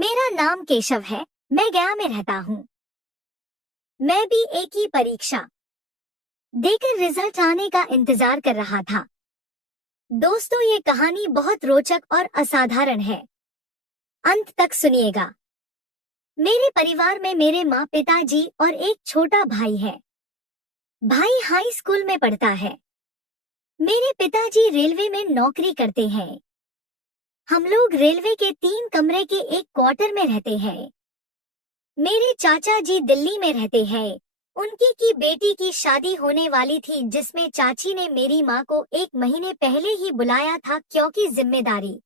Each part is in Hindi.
मेरा नाम केशव है। मैं गया में रहता हूँ। मैं भी एक ही परीक्षा देकर रिजल्ट आने का इंतजार कर रहा था। दोस्तों, ये कहानी बहुत रोचक और असाधारण है। अंत तक सुनिएगा। मेरे परिवार में मेरे माँ, पिताजी और एक छोटा भाई है। भाई हाई स्कूल में पढ़ता है। मेरे पिताजी रेलवे में नौकरी करते हैं। हम लोग रेलवे के 3 कमरे के एक क्वार्टर में रहते हैं। मेरे चाचा जी दिल्ली में रहते हैं। उनकी की बेटी की शादी होने वाली थी, जिसमें चाची ने मेरी माँ को 1 महीने पहले ही बुलाया था, क्योंकि जिम्मेदारी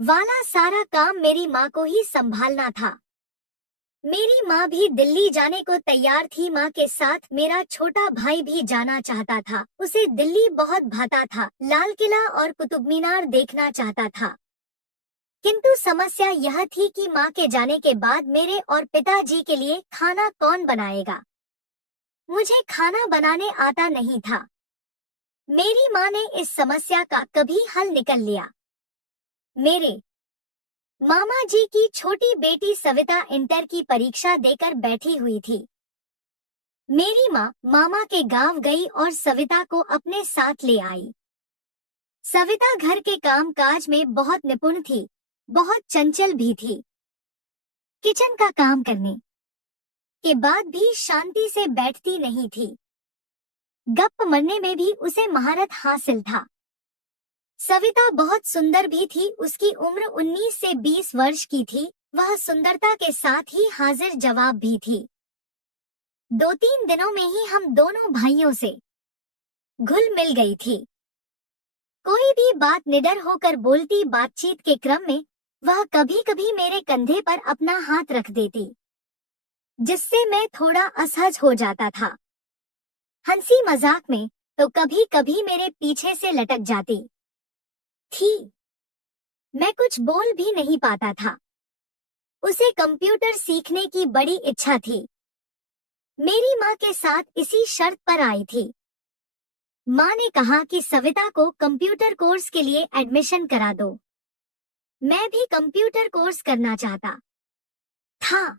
वाला सारा काम मेरी माँ को ही संभालना था। मेरी माँ भी दिल्ली जाने को तैयार थी। माँ के साथ मेरा छोटा भाई भी जाना चाहता था। उसे दिल्ली बहुत भाता था। लाल किला और कुतुब मीनार देखना चाहता था। किंतु समस्या यह थी कि माँ के जाने के बाद मेरे और पिताजी के लिए खाना कौन बनाएगा। मुझे खाना बनाने आता नहीं था। मेरी माँ ने इस समस्या का कभी हल निकाल लिया। मेरे मामा जी की छोटी बेटी सविता इंटर की परीक्षा देकर बैठी हुई थी। मेरी माँ मामा के गांव गई और सविता को अपने साथ ले आई। सविता घर के काम काज में बहुत निपुण थी, बहुत चंचल भी थी। किचन का काम करने के बाद भी शांति से बैठती नहीं थी। गप मरने में भी उसे महारत हासिल था। सविता बहुत सुंदर भी थी। उसकी उम्र 19 से 20 वर्ष की थी। वह सुंदरता के साथ ही हाजिर जवाब भी थी। 2-3 दिनों में ही हम दोनों भाइयों से घुल मिल गई थी। कोई भी बात निडर होकर बोलती। बातचीत के क्रम में वह कभी कभी मेरे कंधे पर अपना हाथ रख देती, जिससे मैं थोड़ा असहज हो जाता था। हंसी मजाक में तो कभी कभी मेरे पीछे से लटक जाती थी। मैं कुछ बोल भी नहीं पाता था। उसे कंप्यूटर सीखने की बड़ी इच्छा थी। मेरी माँ के साथ इसी शर्त पर आई थी। माँ ने कहा कि सविता को कंप्यूटर कोर्स के लिए एडमिशन करा दो। मैं भी कंप्यूटर कोर्स करना चाहता था,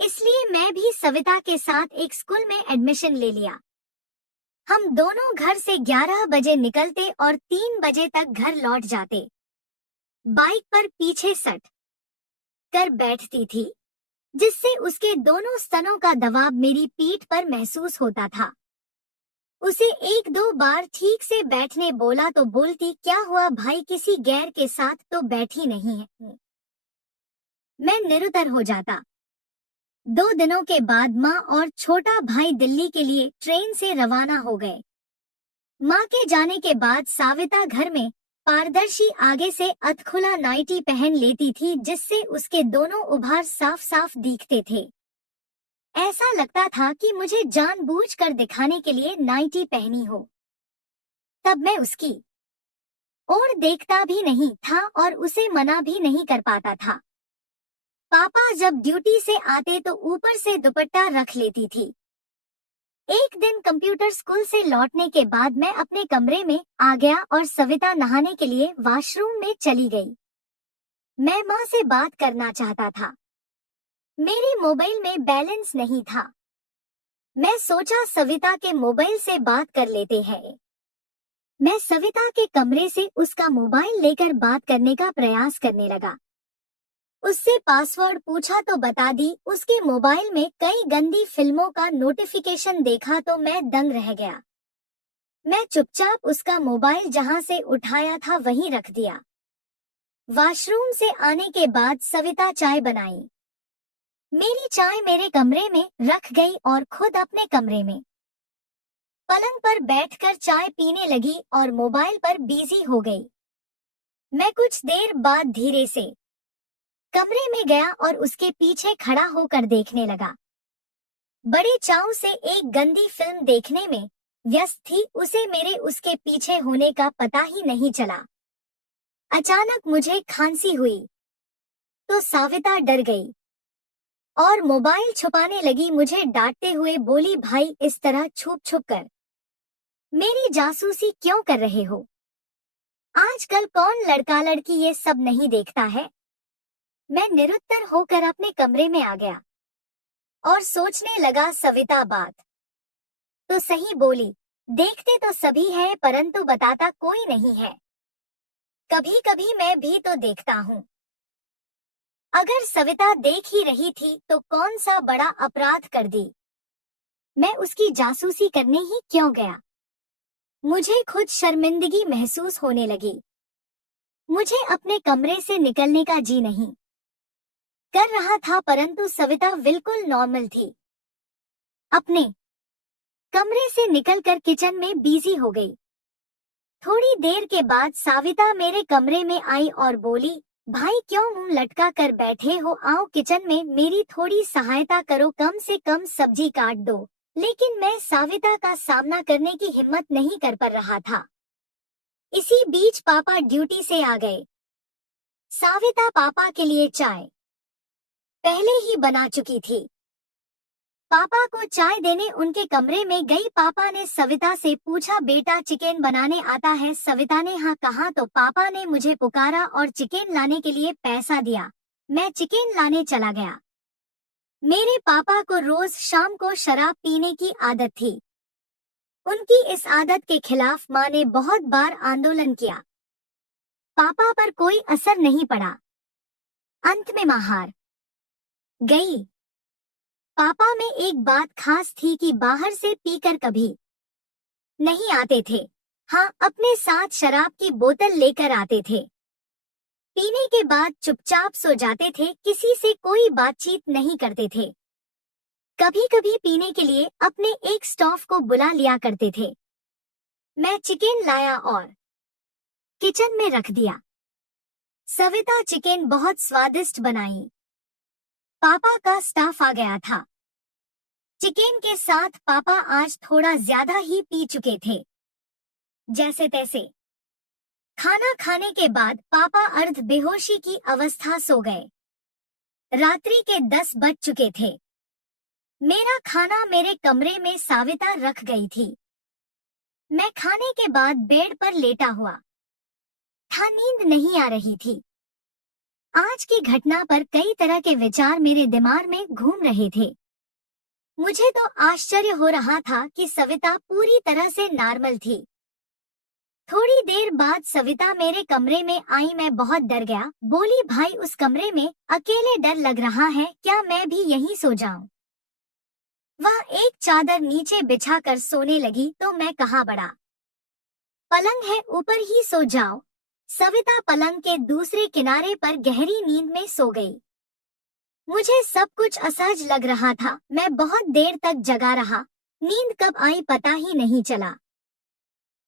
इसलिए मैं भी सविता के साथ एक स्कूल में एडमिशन ले लिया। हम दोनों घर से 11 बजे निकलते और 3 बजे तक घर लौट जाते। बाइक पर पीछे सट कर बैठती थी, जिससे उसके दोनों स्तनों का दबाव मेरी पीठ पर महसूस होता था। उसे 1-2 बार ठीक से बैठने बोला तो बोलती, क्या हुआ भाई, किसी गैर के साथ तो बैठी नहीं है। मैं निरुत्तर हो जाता। 2 दिनों के बाद माँ और छोटा भाई दिल्ली के लिए ट्रेन से रवाना हो गए। माँ के जाने के बाद साविता घर में पारदर्शी आगे से अधखुला नाइटी पहन लेती थी, जिससे उसके दोनों उभार साफ साफ दिखते थे। ऐसा लगता था कि मुझे जानबूझकर दिखाने के लिए नाइटी पहनी हो। तब मैं उसकी ओर देखता भी नहीं था और उसे मना भी नहीं कर पाता था। पापा जब ड्यूटी से आते तो ऊपर से दुपट्टा रख लेती थी। एक दिन कंप्यूटर स्कूल से लौटने के बाद मैं अपने कमरे में आ गया और सविता नहाने के लिए वॉशरूम में चली गई। मैं माँ से बात करना चाहता था। मेरे मोबाइल में बैलेंस नहीं था। मैं सोचा सविता के मोबाइल से बात कर लेते हैं। मैं सविता के कमरे से उसका मोबाइल लेकर बात करने का प्रयास करने लगा। उससे पासवर्ड पूछा तो बता दी। उसके मोबाइल में कई गंदी फिल्मों का नोटिफिकेशन देखा तो मैं दंग रह गया। मैं चुपचाप उसका मोबाइल जहां से उठाया था वहीं रख दिया। वॉशरूम से आने के बाद सविता चाय बनाई। मेरी चाय मेरे कमरे में रख गई और खुद अपने कमरे में पलंग पर बैठकर चाय पीने लगी और मोबाइल पर बिजी हो गई। मैं कुछ देर बाद धीरे से कमरे में गया और उसके पीछे खड़ा होकर देखने लगा। बड़े चाव से एक गंदी फिल्म देखने में व्यस्त थी। उसे मेरे उसके पीछे होने का पता ही नहीं चला। अचानक मुझे खांसी हुई तो साविता डर गई और मोबाइल छुपाने लगी। मुझे डांटते हुए बोली, भाई इस तरह छुप छुप कर मेरी जासूसी क्यों कर रहे हो? आजकल कौन लड़का लड़की ये सब नहीं देखता है। मैं निरुत्तर होकर अपने कमरे में आ गया और सोचने लगा, सविता बात तो सही बोली, देखते तो सभी है परंतु बताता कोई नहीं है। कभी कभी मैं भी तो देखता हूँ। अगर सविता देख ही रही थी तो कौन सा बड़ा अपराध कर दी। मैं उसकी जासूसी करने ही क्यों गया। मुझे खुद शर्मिंदगी महसूस होने लगी। मुझे अपने कमरे से निकलने का जी नहीं कर रहा था, परंतु सविता बिल्कुल नॉर्मल थी। अपने कमरे से निकलकर किचन में बिजी हो गई। थोड़ी देर के बाद सविता मेरे कमरे में आई और बोली, भाई क्यों मुंह लटका कर बैठे हो, आओ किचन में मेरी थोड़ी सहायता करो, कम से कम सब्जी काट दो। लेकिन मैं सविता का सामना करने की हिम्मत नहीं कर पा रहा था। इसी बीच पापा ड्यूटी से आ गए। सविता पापा के लिए चाय पहले ही बना चुकी थी। पापा को चाय देने उनके कमरे में गई। पापा ने सविता से पूछा, बेटा चिकन बनाने आता है? सविता ने हाँ कहा तो पापा ने मुझे पुकारा और चिकन लाने के लिए पैसा दिया। मैं चिकन लाने चला गया। मेरे पापा को रोज शाम को शराब पीने की आदत थी। उनकी इस आदत के खिलाफ माँ ने बहुत बार आंदोलन किया। पापा पर कोई असर नहीं पड़ा। अंत में माँ हार गई। पापा में एक बात खास थी कि बाहर से पीकर कभी नहीं आते थे। हाँ, अपने साथ शराब की बोतल लेकर आते थे। पीने के बाद चुपचाप सो जाते थे, किसी से कोई बातचीत नहीं करते थे। कभी कभी पीने के लिए अपने एक स्टाफ को बुला लिया करते थे। मैं चिकन लाया और किचन में रख दिया। सविता चिकन बहुत स्वादिष्ट बनाई। पापा का स्टाफ आ गया था। चिकन के साथ पापा आज थोड़ा ज्यादा ही पी चुके थे। जैसे तैसे खाना खाने के बाद पापा अर्ध बेहोशी की अवस्था सो गए। रात्रि के 10 बज चुके थे। मेरा खाना मेरे कमरे में सविता रख गई थी। मैं खाने के बाद बेड पर लेटा हुआ था, नींद नहीं आ रही थी। आज की घटना पर कई तरह के विचार मेरे दिमाग में घूम रहे थे। मुझे तो आश्चर्य हो रहा था कि सविता पूरी तरह से नॉर्मल थी। थोड़ी देर बाद सविता मेरे कमरे में आई। मैं बहुत डर गया। बोली, भाई उस कमरे में अकेले डर लग रहा है, क्या मैं भी यहीं सो जाऊं? वह एक चादर नीचे बिछाकर सोने लगी तो मैं कहा, बड़ा पलंग है, ऊपर ही सो जाओ। सविता पलंग के दूसरे किनारे पर गहरी नींद में सो गई। मुझे सब कुछ असहज लग रहा था। मैं बहुत देर तक जगा रहा। नींद कब आई पता ही नहीं चला।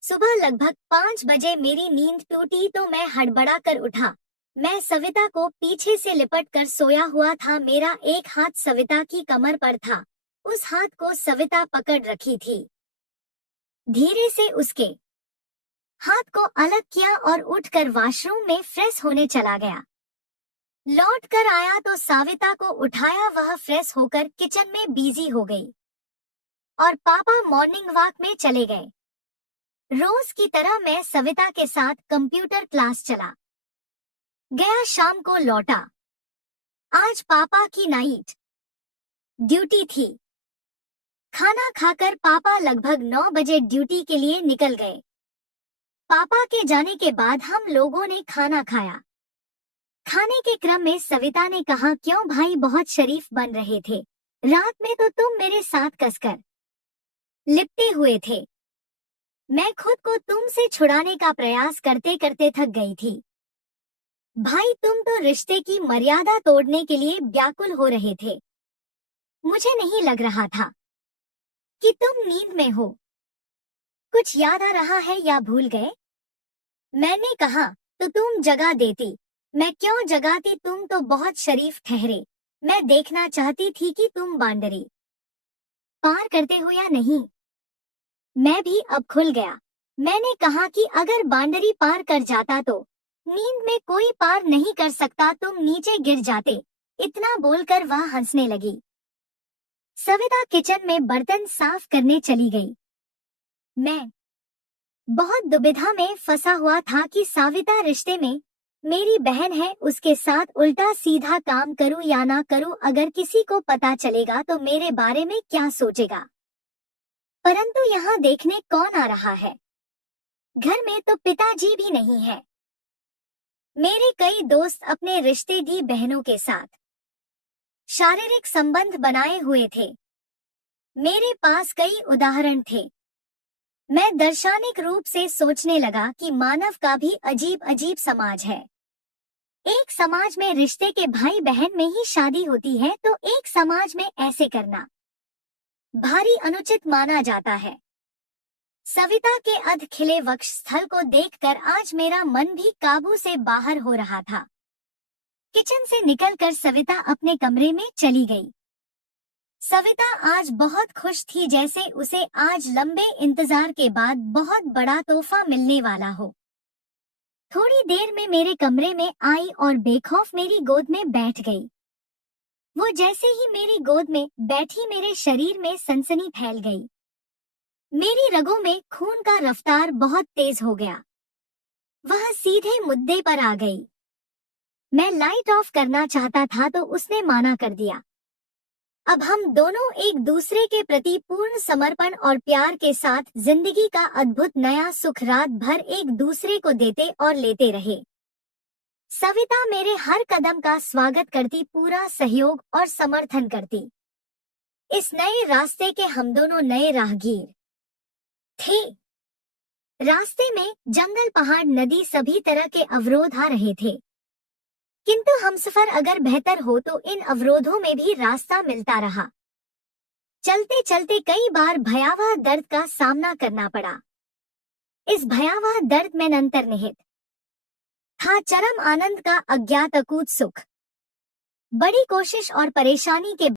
सुबह लगभग 5 बजे मेरी नींद टूटी तो मैं हड़बड़ा कर उठा। मैं सविता को पीछे से लिपट कर सोया हुआ था। मेरा एक हाथ सविता की कमर पर था। उस हाथ को सविता पकड़ रखी थी। धीरे से उसके हाथ को अलग किया और उठकर वॉशरूम में फ्रेश होने चला गया। लौट कर आया तो सविता को उठाया। वह फ्रेश होकर किचन में बिजी हो गई और पापा मॉर्निंग वॉक में चले गए। रोज की तरह मैं सविता के साथ कंप्यूटर क्लास चला गया। शाम को लौटा। आज पापा की नाइट ड्यूटी थी। खाना खाकर पापा लगभग 9 बजे ड्यूटी के लिए निकल गए। पापा के जाने के बाद हम लोगों ने खाना खाया। खाने के क्रम में सविता ने कहा, क्यों भाई बहुत शरीफ बन रहे थे, रात में तो तुम मेरे साथ कसकर लिपटे हुए थे। मैं खुद को तुमसे छुड़ाने का प्रयास करते करते थक गई थी। भाई तुम तो रिश्ते की मर्यादा तोड़ने के लिए व्याकुल हो रहे थे। मुझे नहीं लग रहा था कि तुम नींद में हो। कुछ याद आ रहा है या भूल गए? मैंने कहा, तो तुम जगा देती। मैं क्यों जगाती, तुम तो बहुत शरीफ ठहरे। मैं देखना चाहती थी कि तुम बाउंड्री पार करते हो या नहीं। मैं भी अब खुल गया। मैंने कहा कि अगर बाउंड्री पार कर जाता तो नींद में कोई पार नहीं कर सकता, तुम नीचे गिर जाते। इतना बोलकर वह हंसने लगी। सविता किचन में बर्तन साफ करने चली गई। मैं बहुत दुविधा में फंसा हुआ था कि सविता रिश्ते में मेरी बहन है, उसके साथ उल्टा सीधा काम करूं या ना करूं, अगर किसी को पता चलेगा तो मेरे बारे में क्या सोचेगा। परंतु यहाँ देखने कौन आ रहा है? घर में तो पिताजी भी नहीं है। मेरे कई दोस्त अपने रिश्ते की बहनों के साथ शारीरिक संबंध बनाए हुए थे। मेरे पास कई उदाहरण थे। मैं दर्शनिक रूप से सोचने लगा कि मानव का भी अजीब अजीब समाज है। एक समाज में रिश्ते के भाई बहन में ही शादी होती है, तो एक समाज में ऐसे करना भारी अनुचित माना जाता है। सविता के अध खिले वक्ष स्थल को देखकर आज मेरा मन भी काबू से बाहर हो रहा था। किचन से निकलकर सविता अपने कमरे में चली गई। सविता आज बहुत खुश थी, जैसे उसे आज लंबे इंतजार के बाद बहुत बड़ा तोहफा मिलने वाला हो। थोड़ी देर में मेरे कमरे में आई और बेखौफ मेरी गोद में बैठ गई। वो जैसे ही मेरी गोद में बैठी, मेरे शरीर में सनसनी फैल गई। मेरी रगों में खून का रफ्तार बहुत तेज हो गया। वह सीधे मुद्दे पर आ गई। मैं लाइट ऑफ करना चाहता था तो उसने माना कर दिया। अब हम दोनों एक दूसरे के प्रति पूर्ण समर्पण और प्यार के साथ जिंदगी का अद्भुत नया सुख रात भर एक दूसरे को देते और लेते रहे। सविता मेरे हर कदम का स्वागत करती, पूरा सहयोग और समर्थन करती। इस नए रास्ते के हम दोनों नए राहगीर थे। रास्ते में जंगल, पहाड़, नदी, सभी तरह के अवरोध आ रहे थे, किंतु हमसफर अगर बेहतर हो तो इन अवरोधों में भी रास्ता मिलता रहा। चलते चलते कई बार भयावह दर्द का सामना करना पड़ा। इस भयावह दर्द में अंतर्निहित था चरम आनंद का अज्ञात अकूत सुख। बड़ी कोशिश और परेशानी के